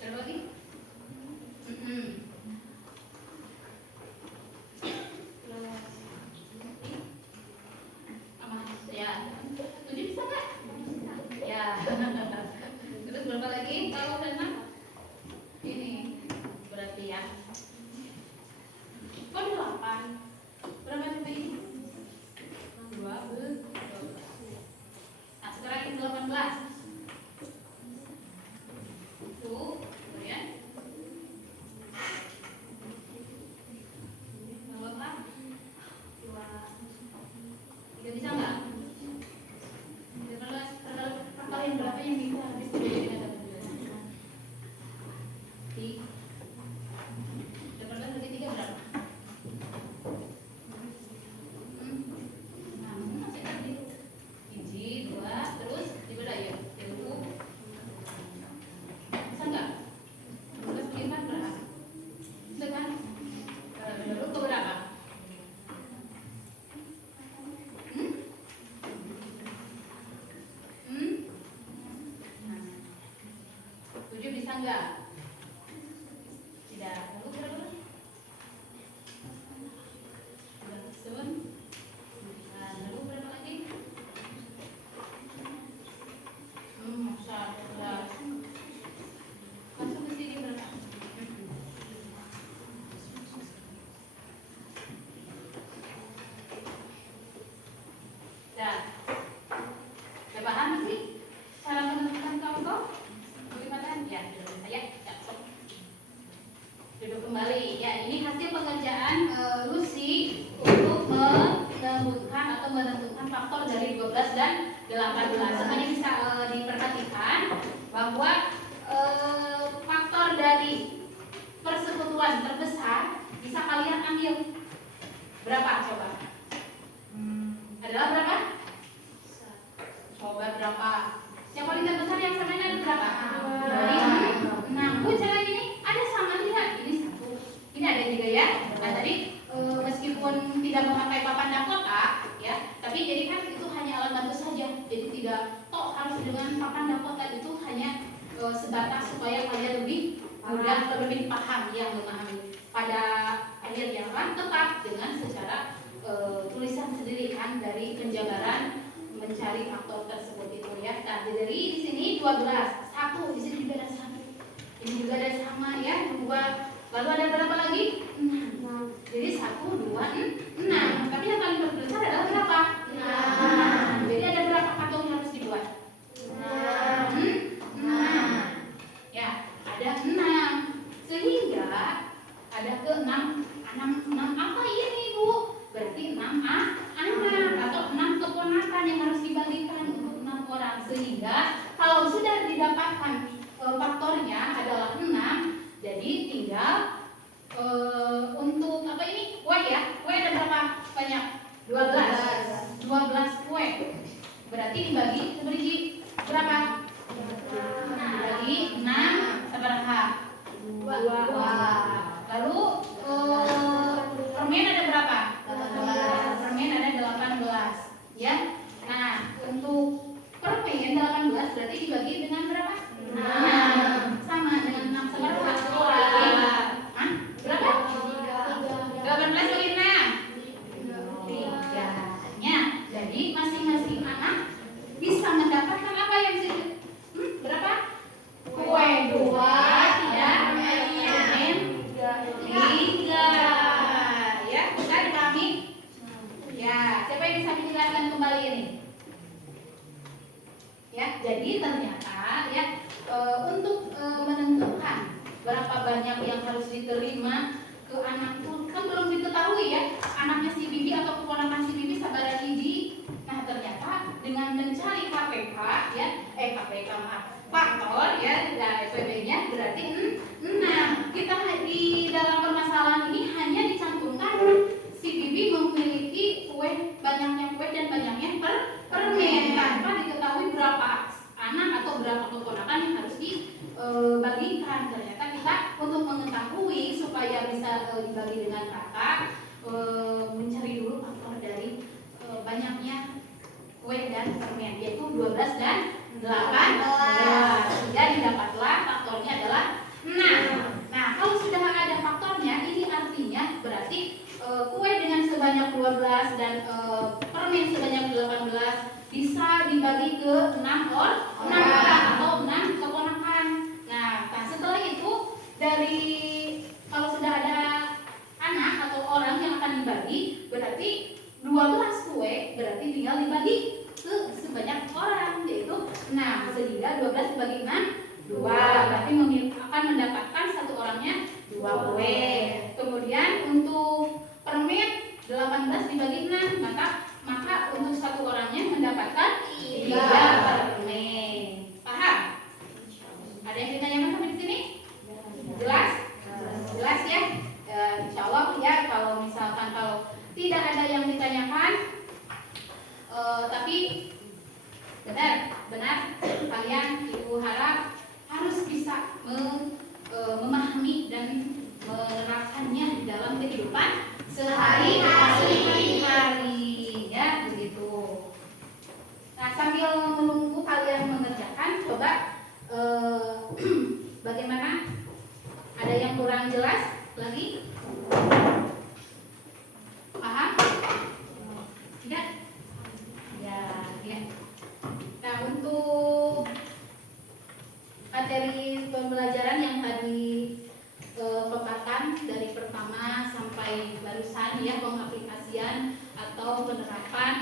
Berapa lagi? Ya, 7 bisa nggak? Ya. Terus berapa lagi? Tahu Rena? Ini berarti ya. Kok 8? Berapa coba ini? 12. Nah, sekarang ini 18. Tuh, kemudian berapa? 2. 3 bisa nggak? Perkalian berapa yang bisa habis dengan 18 bagi 3 berapa? Masih tadi 1, 2, terus dibeda ya? Bisa nggak? 12 bagi 4 berapa? Bisa kan? Lalu ke berapa? Bisa enggak? Tidak. Lalu berapa? Sun. Nah, lalu berapa lagi? 11. Masuk ke sini berapa? Dah. Udah paham sih cara menentukan kelompok? Ya, saya duduk kembali. Ya, ini hasil pengerjaan Lucy untuk menentukan faktor dari 12 dan 18. Semuanya bisa diperhatikan bahwa faktor berarti persekutuan terbesar bisa kalian ambil berapa coba? Adalah berapa? Coba berapa? Yang paling terbesar yang sama ini ada berapa? 6. Cara ini ada sama tidak? Ini 1. Ini ada 3 ya. Nah tadi meskipun tidak memakai papan dakota ya, tapi jadi kan itu hanya alat bantu saja. Jadi tidak harus dengan papan dakota, itu hanya sebatas supaya kalian lebih mudah, lebih paham ya, memahami pada ayat yang tepat dengan secara tulisan sendiri kan dari penjabaran mencari faktor tersebut itu ya. Nah dari di sini 12, 1 di sini juga ada 1, ini juga ada sama ya 2, lalu ada berapa lagi? 6. Jadi 1, 2, 6. Tapi yang paling terbesar adalah berapa? 6. Jadi ada berapa patung yang harus dibuat? 6. Ya, ada 6. Sehingga ada ke 6 apa ini Bu? Berarti 6 anak atau 6 keponakan yang harus dibagikan untuk 6 orang. Sehingga kalau sudah didapatkan faktornya adalah 6, jadi tinggal untuk apa ini? Kue ya. Kue ada berapa banyak? 12 kue. Berarti dibagi berapa? Dibagi 6 seberapa? 2. Lalu permen ada berapa? 18. Permen ada 18 ya. Nah untuk permen 18 berarti dibagi dengan berapa? 6. Sama dengan 6 seberapa? Hah? Berapa? 18 bagi 6? 3-nya. Jadi masing-masing anak bisa mendapatkan apa yang disebut? Berapa? Kue 2 ya. Permen 3 ya. Bisa dipahami? Ya. Siapa yang bisa menjelaskan kembali ini? Ya. Jadi ternyata ya untuk menentukan berapa banyak yang harus diterima ke anak itu kan belum diketahui ya, anaknya si Bibi atau keponakan si Bibi sabar hiji. Nah ternyata dengan mencari KPK ya, KPK maaf, faktor ya, dan FPB-nya berarti 6. Kita di dalam permasalahan ini hanya dicantumkan si Bibi memiliki banyaknya kue dan banyaknya permen tanpa diketahui berapa anak atau berapa keponakan yang harus dibagikan. Ternyata kita untuk mengetahui supaya bisa dibagi dengan rata, mencari dulu faktor dari banyaknya kue dan permen, yaitu 12 dan 18. Dan didapatlah faktornya adalah 6. Nah kalau sudah ada faktornya, ini artinya berarti kue dengan sebanyak 12 dan permen sebanyak 18 bisa dibagi ke 6 orang atau 6 keponakan. Nah setelah itu dari kalau sudah ada anak atau orang yang akan dibagi, berarti 12 kue berarti tinggal dibagi ke sebanyak orang, yaitu 6. Sehingga 12 dibagi 6, 2. Berarti akan mendapatkan satu orangnya 2 kue. Kemudian untuk permen 18 dibagi 6, maka untuk satu orangnya mendapatkan 3 permen. Paham? Ada yang ditanyakan sampai di sini? Jelas? Jelas ya? Insya Allah ya. Kalau misalkan kalau tidak ada yang ditanyakan, tapi benar kalian Ibu harap harus bisa memahami dan menerapkannya di dalam kehidupan sehari-hari ya begitu. Nah sambil menunggu kalian mengerjakan, coba bagaimana? Ada yang kurang jelas lagi? Paham? Tidak? Ya. Nah untuk materi pembelajaran yang tadi pembahasan dari pertama sampai barusan ya, pengaplikasian atau penerapan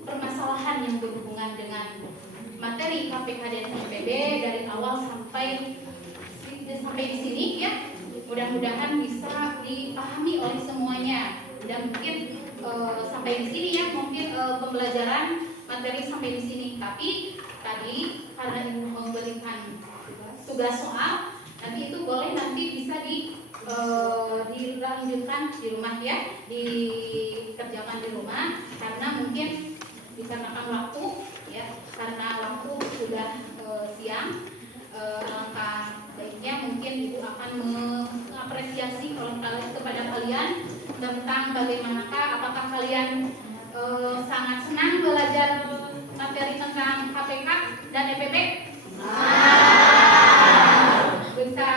permasalahan yang berhubungan dengan materi KPK dan FPB dari awal sampai di sini ya, mudah-mudahan bisa dipahami oleh semuanya. Dan mungkin sampai di sini ya, mungkin pembelajaran materi sampai di sini. Tapi tadi karena Ibu memberikan tugas soal, nanti itu boleh nanti bisa dilanjutkan di rumah ya, dikerjakan di rumah, karena mungkin dikarenakan waktu ya, karena waktu sudah siang. Alangkah baiknya mungkin ibu akan mengapresiasi kepada kalian tentang bagaimanakah, apakah kalian sangat senang belajar materi tentang KPK dan EPP? Bisa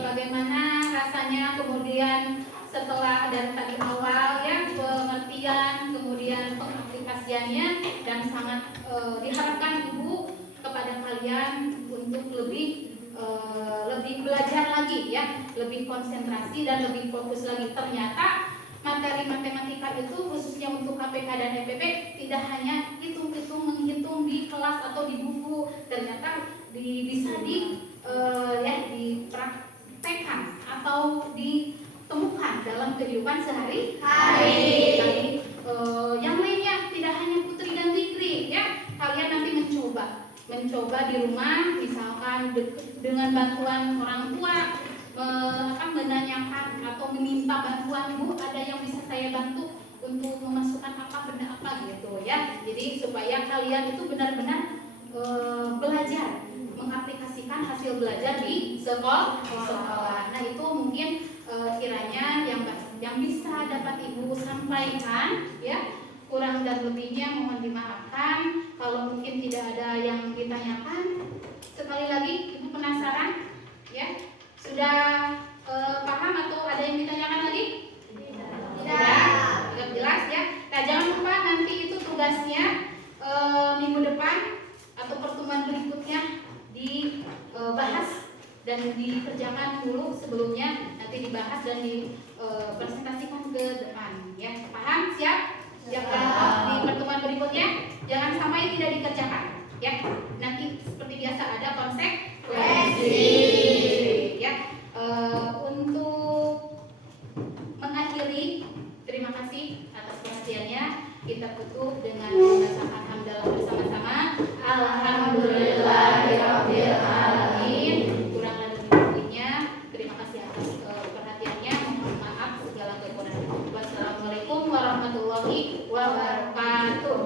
bagaimana rasanya kemudian setelah dari tadi awal ya, pengertian kemudian pengaplikasiannya, dan sangat diharapkan ibu kepada kalian untuk lebih belajar lagi ya, lebih konsentrasi dan lebih fokus lagi. Ternyata materi matematika itu khususnya untuk KPK dan EPP tidak hanya hitung-hitung menghitung di kelas atau di buku, ternyata bisa dipraktekkan atau ditemukan dalam kehidupan sehari-hari. Yang lainnya tidak hanya Putri dan Fikri ya, kalian nanti mencoba di rumah, misalkan dengan bantuan orang tua, menanyakan atau meminta bantuan, Bu, ada yang bisa saya bantu untuk memasukkan benda apa gitu ya. Jadi supaya kalian itu benar-benar belajar, mengaplikasikan hasil belajar di sekolah. Nah itu mungkin kiranya yang bisa dapat ibu sampaikan ya. Kurang dan lebihnya mohon dimaafkan. Kalau mungkin tidak ada yang ditanyakan, sekali lagi ibu penasaran ya, sudah paham atau ada yang ditanyakan lagi? Tidak jelas ya. Nah jangan lupa nanti itu tugasnya minggu depan atau pertemuan berikutnya dibahas dan dikerjakan dulu sebelumnya, nanti dibahas dan dipresentasikan ke depan ya. Paham? Siap? Jangan di pertemuan berikutnya jangan sampai tidak dikerjakan ya. Nanti seperti biasa ada konsekuensi ya. Untuk mengakhiri, terima kasih atas perhatiannya. Kita tutup dengan membacakan hamdalah bersama-sama. Alhamdulillahirabbil alamin. Kurang lebih lebihnya terima kasih atas perhatiannya. Mohon maaf segala kekurangan. Wassalamualaikum warahmatullahi wabarakatuh.